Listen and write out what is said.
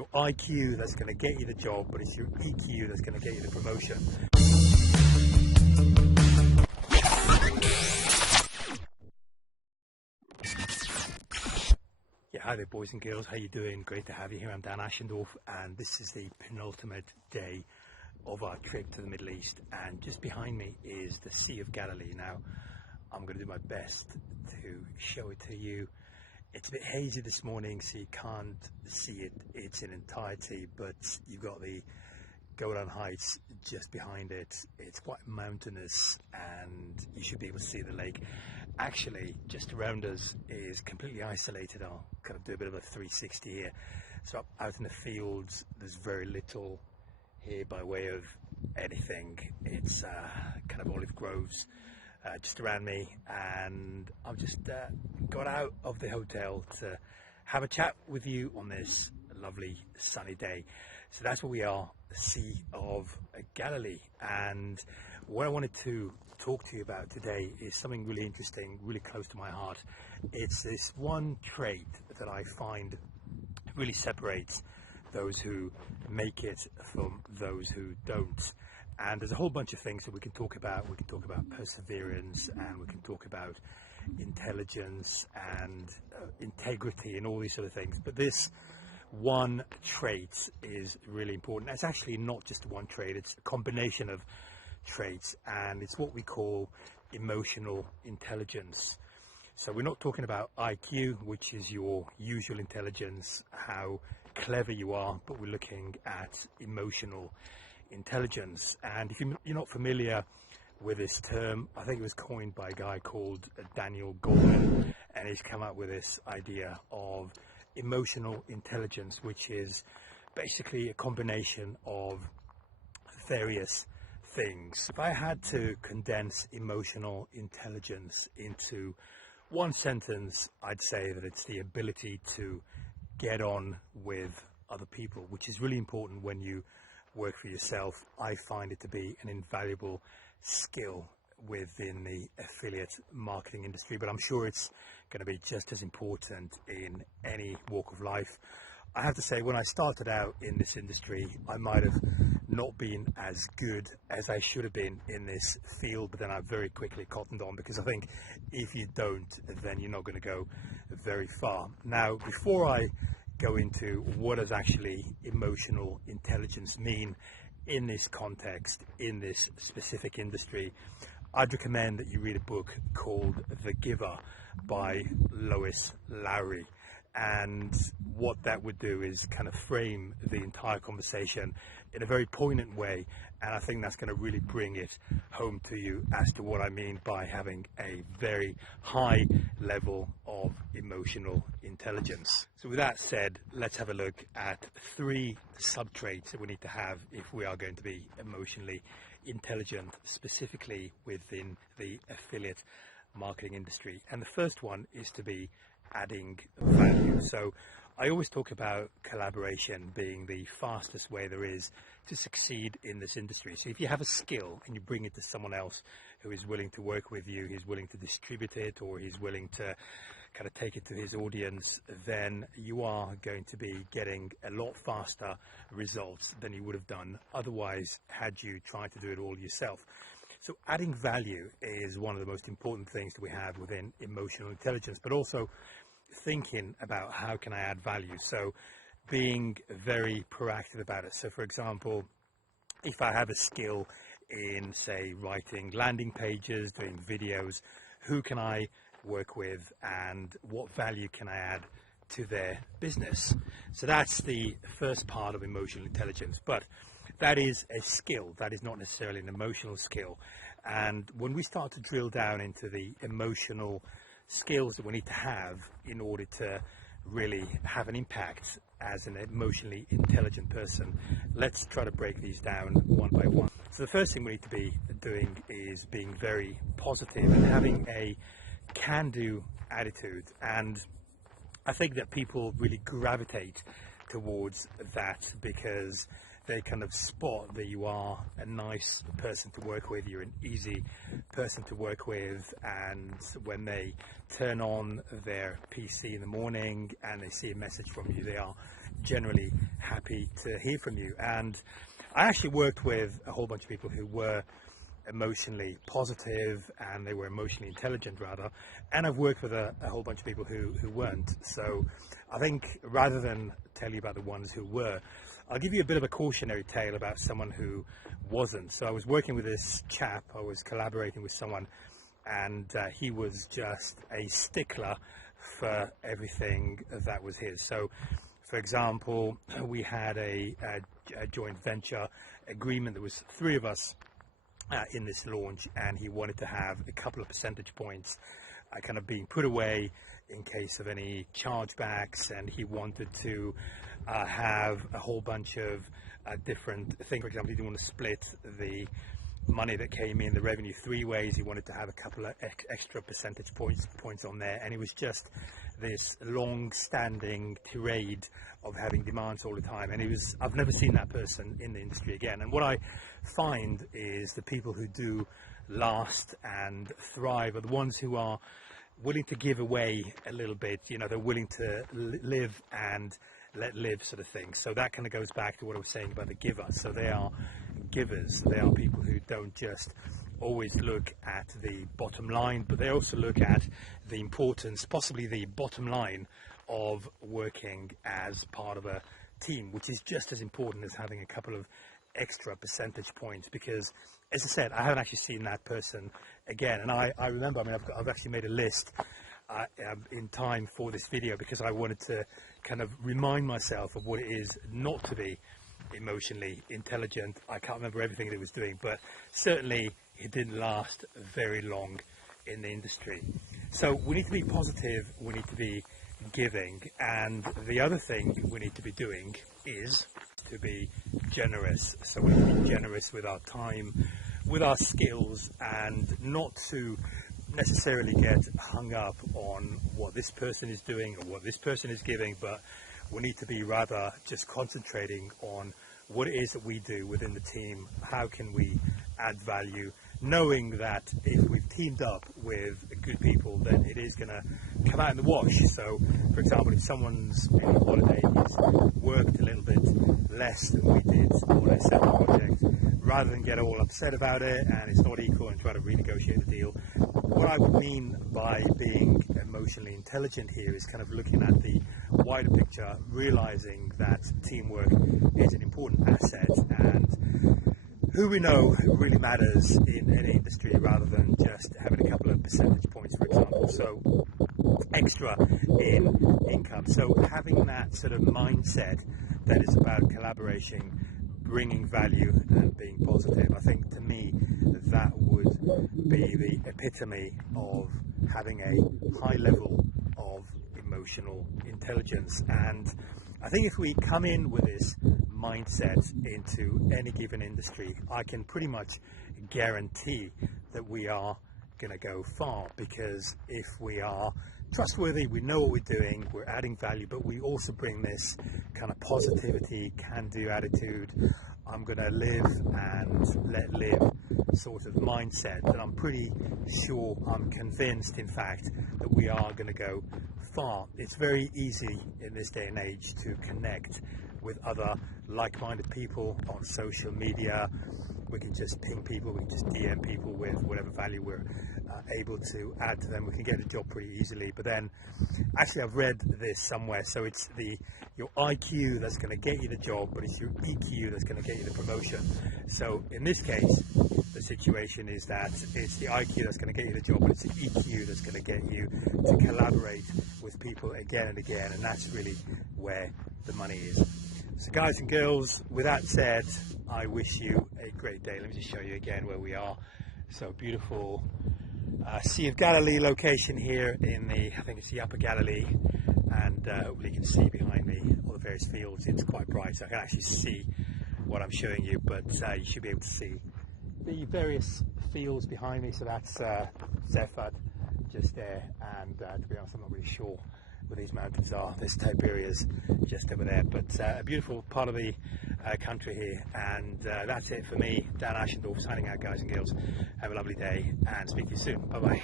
your IQ that's going to get you the job, but it's your EQ that's going to get you the promotion. Yeah, hi there boys and girls, how you doing? Great to have you here. I'm Dan Ashendorf, and this is the penultimate day of our trip to the Middle East, and just behind me is the Sea of Galilee. Now I'm going to do my best to show it to you. It's a bit hazy this morning, so you can't see it's in entirety, but you've got the Golan Heights just behind it. It's quite mountainous and you should be able to see the lake. Actually, just around us is completely isolated. I'll kind of do a bit of a 360 here. So out in the fields, there's very little here by way of anything. It's kind of olive groves just around me, and I've just got out of the hotel to have a chat with you on this lovely sunny day. So that's where we are, the Sea of Galilee, and what I wanted to talk to you about today is something really interesting, really close to my heart. It's this one trait that I find really separates those who make it from those who don't. And there's a whole bunch of things that we can talk about. We can talk about perseverance, and we can talk about intelligence and integrity and all these sort of things. But this one trait is really important. It's actually not just one trait, it's a combination of traits, and it's what we call emotional intelligence. So we're not talking about IQ, which is your usual intelligence, how clever you are, but we're looking at emotional intelligence. And if you're not familiar with this term, I think it was coined by a guy called Daniel Goleman, and he's come up with this idea of emotional intelligence, which is basically a combination of various things. If I had to condense emotional intelligence into one sentence, I'd say that it's the ability to get on with other people, which is really important when you work for yourself. I find it to be an invaluable skill within the affiliate marketing industry, but I'm sure it's going to be just as important in any walk of life. I have to say, when I started out in this industry, I might have not been as good as I should have been in this field, but then I very quickly cottoned on, because I think if you don't, then you're not going to go very far. Now, before I go into what does actually emotional intelligence mean in this context, in this specific industry, I'd recommend that you read a book called The Giver by Lois Lowry. And what that would do is kind of frame the entire conversation in a very poignant way, and I think that's going to really bring it home to you as to what I mean by having a very high level of emotional intelligence. So with that said, let's have a look at 3 sub-traits that we need to have if we are going to be emotionally intelligent, specifically within the affiliate marketing industry. And the first one is to be adding value. So I always talk about collaboration being the fastest way there is to succeed in this industry. So if you have a skill and you bring it to someone else who is willing to work with you, he's willing to distribute it, or he's willing to kind of take it to his audience, then you are going to be getting a lot faster results than you would have done otherwise had you tried to do it all yourself. So adding value is one of the most important things that we have within emotional intelligence, but also thinking about how can I add value. So being very proactive about it. So for example, if I have a skill in, say, writing landing pages, doing videos, who can I work with and what value can I add to their business? So that's the first part of emotional intelligence, but that is a skill. That is not necessarily an emotional skill. And when we start to drill down into the emotional skills that we need to have in order to really have an impact as an emotionally intelligent person, let's try to break these down one by one. So the first thing we need to be doing is being very positive and having a can-do attitude. And I think that people really gravitate towards that because they kind of spot that you are a nice person to work with, you're an easy person to work with, and when they turn on their PC in the morning and they see a message from you, they are generally happy to hear from you. And I actually worked with a whole bunch of people who were emotionally positive, and they were emotionally intelligent rather, and I've worked with a whole bunch of people who weren't. So I think rather than tell you about the ones who were, I'll give you a bit of a cautionary tale about someone who wasn't. So I was working with this chap, I was collaborating with someone, and he was just a stickler for everything that was his. So for example, we had a joint venture agreement. There was three of us in this launch, and he wanted to have a couple of percentage points kind of being put away in case of any chargebacks, and he wanted to have a whole bunch of different things. For example, he didn't want to split the money that came in, the revenue, three ways. He wanted to have a couple of extra percentage points on there, and it was just this long-standing tirade of having demands all the time. And I've never seen that person in the industry again. And what I find is the people who do last and thrive are the ones who are willing to give away a little bit. You know, they're willing to live and let live, sort of thing. So that kind of goes back to what I was saying about the giver. So they are givers. They are people who don't just always look at the bottom line, but they also look at the importance, possibly the bottom line, of working as part of a team, which is just as important as having a couple of extra percentage points. Because, as I said, I haven't actually seen that person again. And I remember, I mean, I've actually made a list in time for this video, because I wanted to kind of remind myself of what it is not to be emotionally intelligent. I can't remember everything that he was doing, but certainly it didn't last very long in the industry. So we need to be positive, we need to be giving, and the other thing we need to be doing is to be generous. So we need to be generous with our time, with our skills, and not to necessarily get hung up on what this person is doing or what this person is giving, but we need to be rather just concentrating on what it is that we do within the team. How can we add value, knowing that if we've teamed up with good people, then it is going to come out in the wash. So for example, if someone's been on holiday, he's worked a little bit less than we did on a certain project, rather than get all upset about it and it's not equal and try to renegotiate the deal. What I would mean by being emotionally intelligent here is kind of looking at the wider picture, realizing that teamwork is an important asset, and who we know really matters in any industry, rather than just having a couple of percentage points, for example. So extra in income. So having that sort of mindset that is about collaboration, bringing value, and being positive, I think to me that would be the epitome of having a high level of emotional intelligence. And I think if we come in with this mindset into any given industry, I can pretty much guarantee that we are going to go far, because if we are trustworthy, we know what we're doing, we're adding value, but we also bring this kind of positivity, can-do attitude, I'm going to live and let live sort of mindset, then I'm pretty sure, I'm convinced in fact, that we are going to go far. It's very easy in this day and age to connect with other like-minded people on social media. We can just ping people, we can just DM people with whatever value we're able to add to them. We can get a job pretty easily. But then, actually, I've read this somewhere, so it's your IQ that's going to get you the job, but it's your EQ that's going to get you the promotion. So in this case, the situation is that it's the IQ that's going to get you the job, but it's the EQ that's going to get you to collaborate with people again and again, and that's really where the money is. So guys and girls, with that said, I wish you a great day. Let me just show you again where we are. So beautiful Sea of Galilee location here in the, I think it's the Upper Galilee, and hopefully you can see behind me all the various fields. It's quite bright, so I can actually see what I'm showing you, but you should be able to see the various fields behind me. So that's Zephod just there, and to be honest, I'm not really sure where these mountains are. There's Tiberias just over there, but a beautiful part of the country here. And that's it for me, Dan Ashendorf, signing out, guys and girls. Have a lovely day, and speak to you soon. Bye bye.